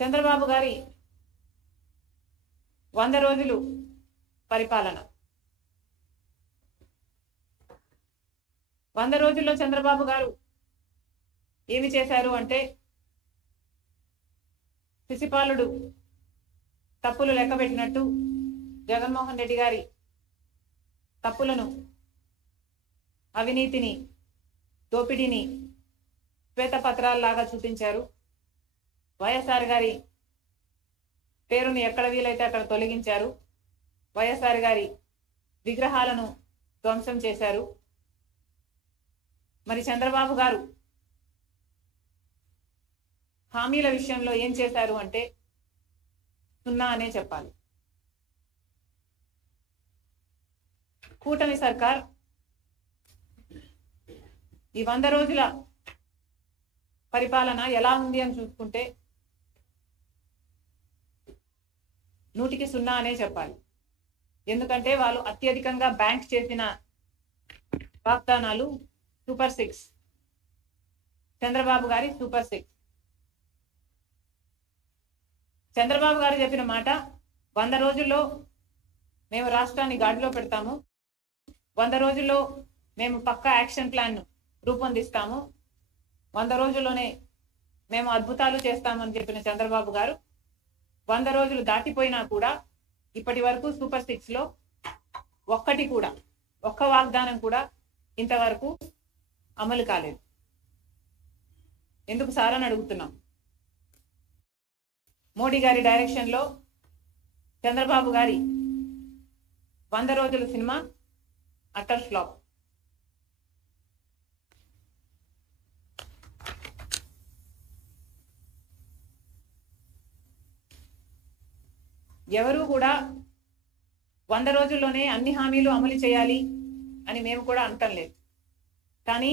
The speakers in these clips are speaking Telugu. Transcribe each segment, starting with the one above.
చంద్రబాబు గారి 100 రోజులు పరిపాలన. 100 రోజుల్లో చంద్రబాబు గారు ఏమి చేశారు అంటే, శిశుపాలుడు తప్పులు లెక్కబెట్టినట్టు జగన్మోహన్ రెడ్డి గారి తప్పులను, అవినీతిని, దోపిడీని శ్వేతపత్రాల్లాగా చూపించారు. వైఎస్ఆర్ గారి పేరును ఎక్కడ వీలైతే అక్కడ తొలగించారు. వైఎస్ఆర్ గారి విగ్రహాలను ధ్వంసం చేశారు. మరి చంద్రబాబు గారు హామీల విషయంలో ఏం చేశారు అంటే సున్నా అనే చెప్పాలి. కూటమి సర్కార్ ఈ 100 రోజుల పరిపాలన ఎలా ఉంది అని చూసుకుంటే 100కి 0 అనే చెప్పాలి. ఎందుకంటే వాళ్ళు అత్యధికంగా బ్యాంక్ చేసిన వాగ్దానాలు సూపర్ 6, చంద్రబాబు గారి సూపర్ 6. చంద్రబాబు గారు చెప్పిన మాట, 100 రోజుల్లో మేము రాష్ట్రాన్ని గాడిలో పెడతాము, 100 రోజుల్లో మేము పక్కా యాక్షన్ ప్లాన్ రూపొందిస్తాము, 100 రోజుల్లోనే మేము అద్భుతాలు చేస్తామని చెప్పిన చంద్రబాబు గారు 100 రోజులు దాటిపోయినా కూడా ఇప్పటి వరకు సూపర్ 6లో ఒక్క వాగ్దానం కూడా ఇంతవరకు అమలు కాలేదు. ఎందుకు సార్ అని అడుగుతున్నాం. మోడీ గారి డైరెక్షన్ లో చంద్రబాబు గారి 100 రోజుల సినిమా అటర్ ఫ్లాప్. ఎవరు కూడా 100 రోజుల్లోనే అన్ని హామీలు అమలు చేయాలి అని మేము కూడా అంటం లేదు. కానీ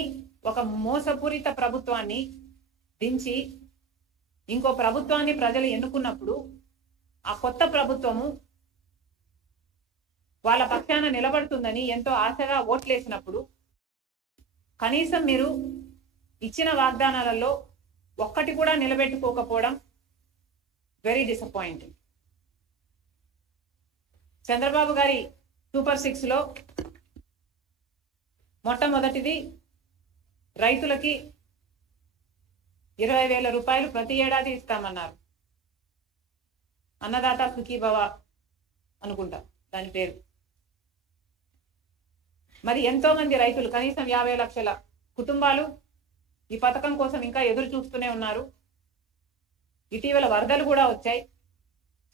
ఒక మోసపూరిత ప్రభుత్వాన్ని దించి ఇంకో ప్రభుత్వాన్ని ప్రజలు ఎన్నుకున్నప్పుడు ఆ కొత్త ప్రభుత్వము వాళ్ళ పక్షాన నిలబడుతుందని ఎంతో ఆశగా ఓట్లేసినప్పుడు కనీసం మీరు ఇచ్చిన వాగ్దానాలలో ఒక్కటి కూడా నిలబెట్టుకోకపోవడం వెరీ డిసప్పాయింటింగ్. చంద్రబాబు గారి సూపర్ 6లో మొట్టమొదటిది రైతులకి 20,000 రూపాయలు ప్రతి ఏడాది ఇస్తామన్నారు. అన్నదాత సుఖీభవ అనుకుంటా దాని పేరు. మరి ఎంతో మంది రైతులు, కనీసం 50 లక్షల కుటుంబాలు ఈ పథకం కోసం ఇంకా ఎదురు చూస్తూనే ఉన్నారు. ఇటీవల వరదలు కూడా వచ్చాయి.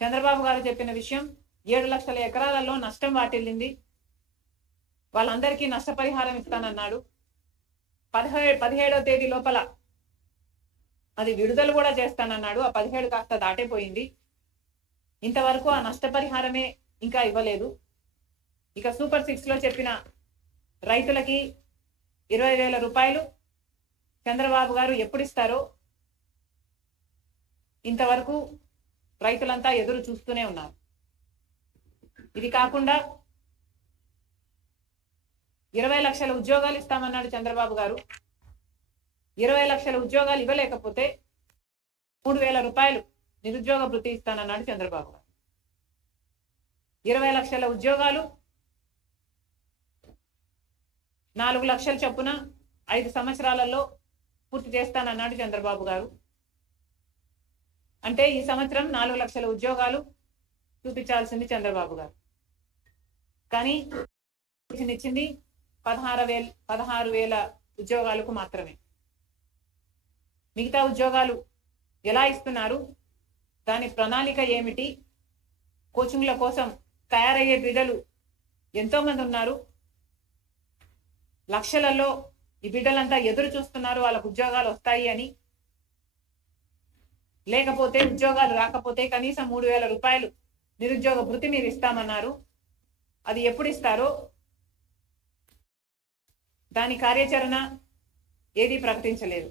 చంద్రబాబు గారు చెప్పిన విషయం, 7 లక్షల ఎకరాలలో నష్టం వాటిల్లింది, వాళ్ళందరికీ నష్టపరిహారం ఇస్తానన్నాడు. 17వ తేదీ లోపల అది విడుదల కూడా చేస్తానన్నాడు. ఆ 17 కాస్త దాటిపోయింది. ఇంతవరకు ఆ నష్టపరిహారమే ఇంకా ఇవ్వలేదు. ఇక సూపర్ 6లో చెప్పిన రైతులకి 20,000 రూపాయలు చంద్రబాబు గారు ఎప్పుడు ఇస్తారో ఇంతవరకు రైతులంతా ఎదురు చూస్తూనే ఉన్నారు. ఇది కాకుండా 20 లక్షల ఉద్యోగాలు ఇస్తామన్నాడు చంద్రబాబు గారు. 20 లక్షల ఉద్యోగాలు ఇవ్వలేకపోతే 3,000 రూపాయలు నిరుద్యోగ భృతి ఇస్తానన్నాడు చంద్రబాబు గారు. 20 లక్షల ఉద్యోగాలు 4 లక్షల చొప్పున 5 సంవత్సరాలలో పూర్తి చేస్తానన్నాడు చంద్రబాబు గారు. అంటే ఈ సంవత్సరం 4 లక్షల ఉద్యోగాలు చూపించాల్సింది చంద్రబాబు గారు. కానీ ఇచ్చింది 16,000 ఉద్యోగాలకు మాత్రమే. మిగతా ఉద్యోగాలు ఎలా ఇస్తున్నారు, దాని ప్రణాళిక ఏమిటి, కోచింగ్ల కోసం తయారయ్యే బిడ్డలు ఎంతో మంది ఉన్నారు. లక్షలలో ఈ బిడ్డలంతా ఎదురు చూస్తున్నారు వాళ్ళకు ఉద్యోగాలు వస్తాయి అని. లేకపోతే ఉద్యోగాలు రాకపోతే కనీసం 3,000 రూపాయలు నిరుద్యోగ భృతి మీరు ఇస్తామన్నారు. అది ఎప్పుడు ఇస్తారో దాని కార్యాచరణ ఏది ప్రకటించలేదు.